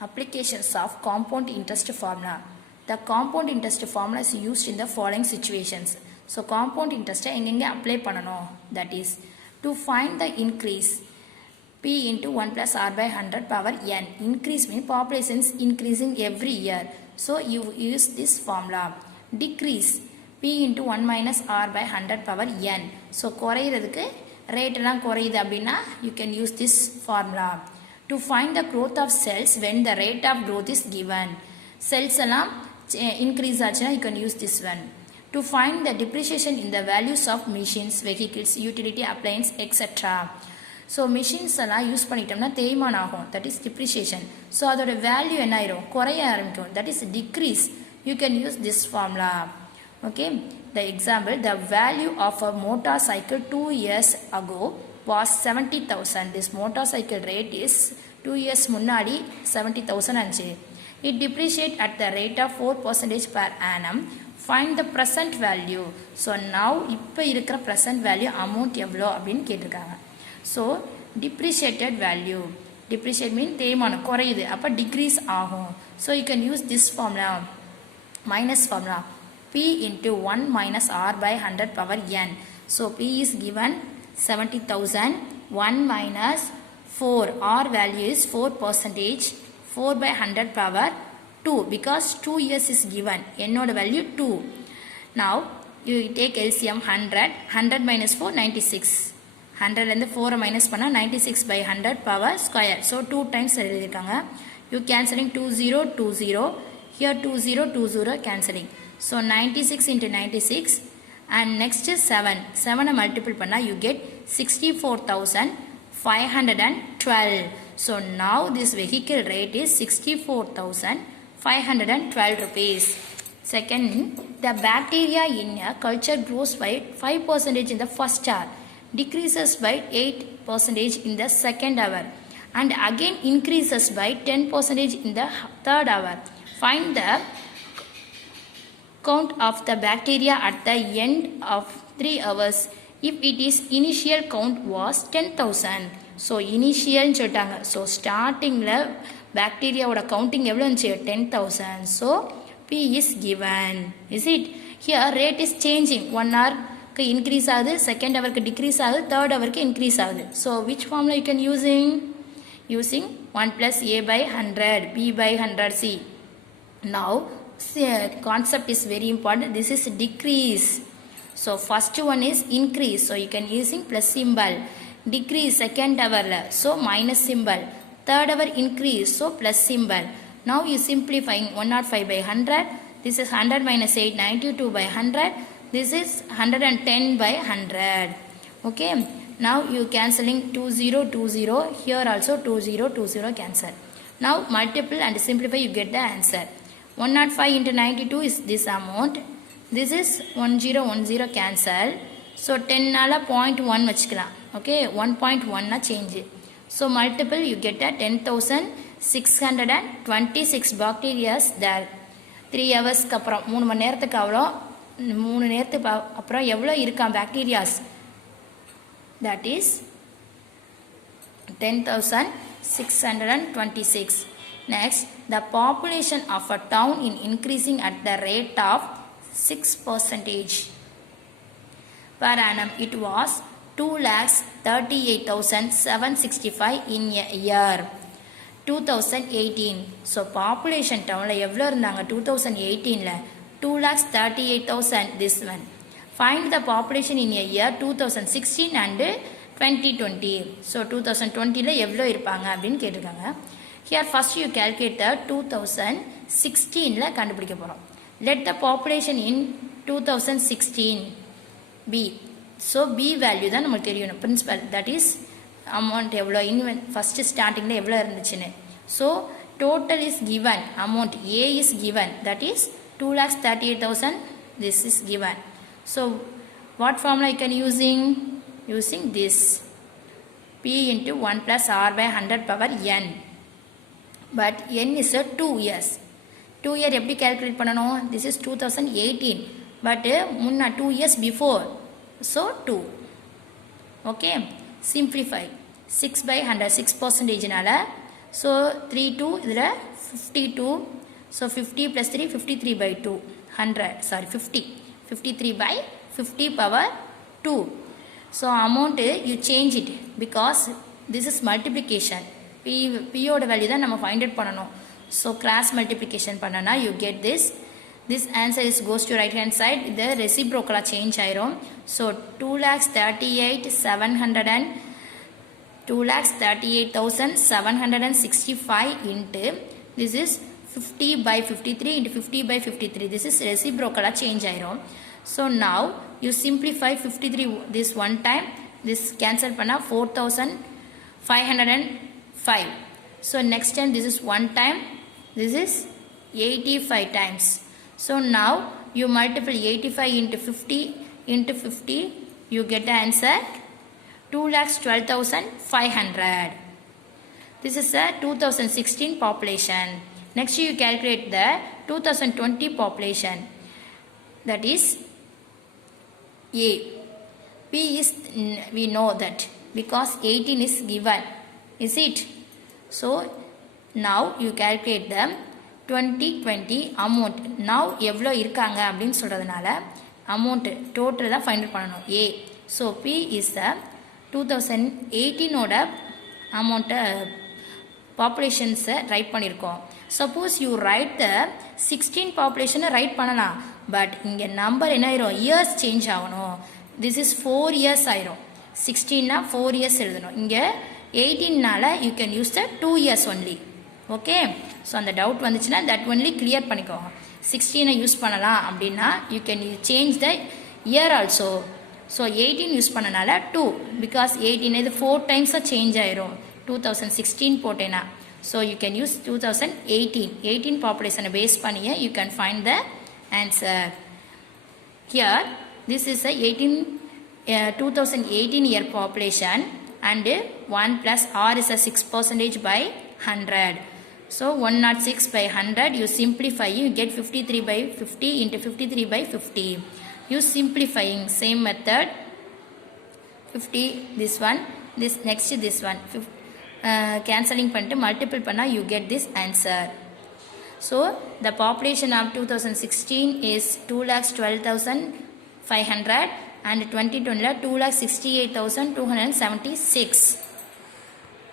Applications of compound interest formula. The compound interest formula is used in the following situations. So compound interest எங்கெங்க apply பண்ணணும்? That is to find the increase P into 1 plus R by 100 power n. Increase means population is increasing every year. So you use this formula. Decrease P into 1 minus R by 100 power n. So குறையிறதுக்கு rate எல்லாம் குறையுது அப்படின்னா you can use this formula. To find the growth of cells when the rate of growth is given. Cells எல்லாம் increase ஆச்சுன்னா you can use this one. To find the depreciation in the values of machines, vehicles, utility, appliance, etc. So machines எல்லாம் use பண்ணிட்டோம்னா தேய்மானம் ஆகும், that is depreciation. So அதோட value என்ன ஆயிரும், குறைய ஆரம்பிக்கும், that is decrease. You can use this formula. Okay, the example, the value of a motorcycle 2 years ago was 70,000. This motorcycle rate is 2 years முன்னாடி 70,000 ஆச்சு. It depreciate at the rate of 4% per annum. Find the present value. So now இப்போ இருக்கிற present value amount எவ்வளோ அப்படின்னு கேட்டிருக்காங்க. So depreciated value. Depreciate mean தேய்மானம் குறையுது, அப்போ decrease ஆகும். So you can use this formula, minus formula. P into 1 minus R by 100 power n. So P is given 70,000, 1 minus 4, R value is 4%, 4 by 100 power 2, because 2 years is given, என்னோட value 2. Now you take LCM 100, 100 minus 4, 96. 100 and 4 minus பண்ணா 96 by 100 power square. So 2 times எழுதிருக்காங்க. You cancelling 20, 20, here 20, 20 cancelling. So 96 into 96 and next is 7. 7 multiple பண்ணா you get 64,512. So now this vehicle rate is 64,512 rupees. Second, the bacteria in a culture grows by 5% in the first hour, decreases by 8% in the second hour, and again increases by 10% in the third hour. Find the count of the bacteria at the end of 3 hours if it is initial count was 10,000. So initial சொல்லிட்டாங்க. So startingல bacteriaோட counting எவ்வளோ இருந்துச்சு, 10,000. So P is given. Is it? Here rate is changing. 1 hourக்கு increase ஆகுது, second hourக்கு decrease ஆகுது, third hourக்கு increase ஆகுது. So which formula you can using? Using 1 plus A by 100, B by 100 C. Now concept is very important. This is decrease. So first one is increase, so you can using plus symbol. Decrease second hour, so minus symbol. Third hour increase, so plus symbol. Now you simplifying 105 by 100. This is 100 minus 8, 92 by 100. This is 110 by 100. Okay, now you cancelling 20, 20, here also 20, 20 cancel. Now multiple and simplify, you get the answer. 105 into 92 is this amount. This is 1010 cancel. So 10 nala 0.1 வச்சுக்கலாம். Okay, 1.1 na change. So multiple, you get a 10,626 bacteria there. 3 hours அப்புறம் 3 மணி நேரத்துக்கு அவ்வளோ, 3 நேரத்துக்கு அப்புறம் எவ்வளோ இருக்கான் bacterias? That is 10,626. Next, the population of a town is increasing at the rate of 6% per annum. It was 2,38,765 in a year. 2018. So population townல எவ்வளோ இருந்தாங்க 2018ல? 2,38,000, this one. Find the population in a year 2016 and 2020. So 2020ல எவ்வளோ இருப்பாங்க அப்படின்னு கேட்டிருக்காங்க. Here first you calculate the 2016ல கண்டுபிடிக்க போகிறோம். Let the population in 2016 be. So B value தான் நமக்கு தெரியணும், principal, that is amount எவ்வளோ, first startingல எவ்வளோ இருந்துச்சுன்னு. So total is given, amount A is given, that is 2,38,000, this is given. So what formula you can using this, P into 1 plus R by 100 power n. But n is a 2 years. 2 year எப்படி calculate பண்ணணும்? This is 2018, but முன்ன 2 years before, so 2. Okay, simplify 6 by 100, 6% நால, So 3 2 இதில் 52. So 50 plus 3 53 by 2 100 sorry 50 53 by 50 power 2. So amount you change it because this is multiplication. P ஓட value தான் நம்ம find out பண்ணணும். So cross multiplication பண்ணனா you get this. This answer is goes to right hand side. The reciprocal change ஆயிரும். So 2,38,765 into this is 50 by 53 into 50 by 53. This is reciprocal change ஆயிரும். So now you simplify 53 this one time. This cancel பண்ணா 4,505. So next time this is one time. This is 85 times. So now you multiply 85 into 50 into 50. You get the answer 2,12,500. This is a 2016 population. Next you calculate the 2020 population. That is A. P is we know that because 18 is given. Is it? So now you calculate the 2020 amount. Now எவ்வளோ இருக்காங்க அப்படின்னு சொல்கிறதுனால amount total தான் find out பண்ணணும் A. So P is the 2018 ஓட amount populations write பண்ணியிருக்கோம். Suppose you write the 16 population write பண்ணலாம். But இங்கே number என்ன ஆயிரும் years change ஆகணும். This is 4 years ஆயிரும். 16 4 years எழுதணும். இங்கே 18 you can use the 2 years only. Okay. So அந்த doubt வந்துச்சுன்னா that only clear பண்ணிக்கோங்க. 16 யூஸ் பண்ணலாம் அப்படின்னா you can change the year also. So 18 use பண்ணனால 2 because 18 இது 4 times change ஆயிரும். 2016 போட்டேனா. So you can use 2018. 18 population base பண்ணியே you can find the answer. Here this is a 2018 year population and 1 plus R is a 6% by 100. So 106 by 100 you simplify you get 53 by 50 into 53 by 50. You simplifying same method 50 this one this next this one cancelling பண்ணிட்டு multiple பண்ணா you get this answer. So the population of 2016 is 2,12,500 and 2020 2,68,276.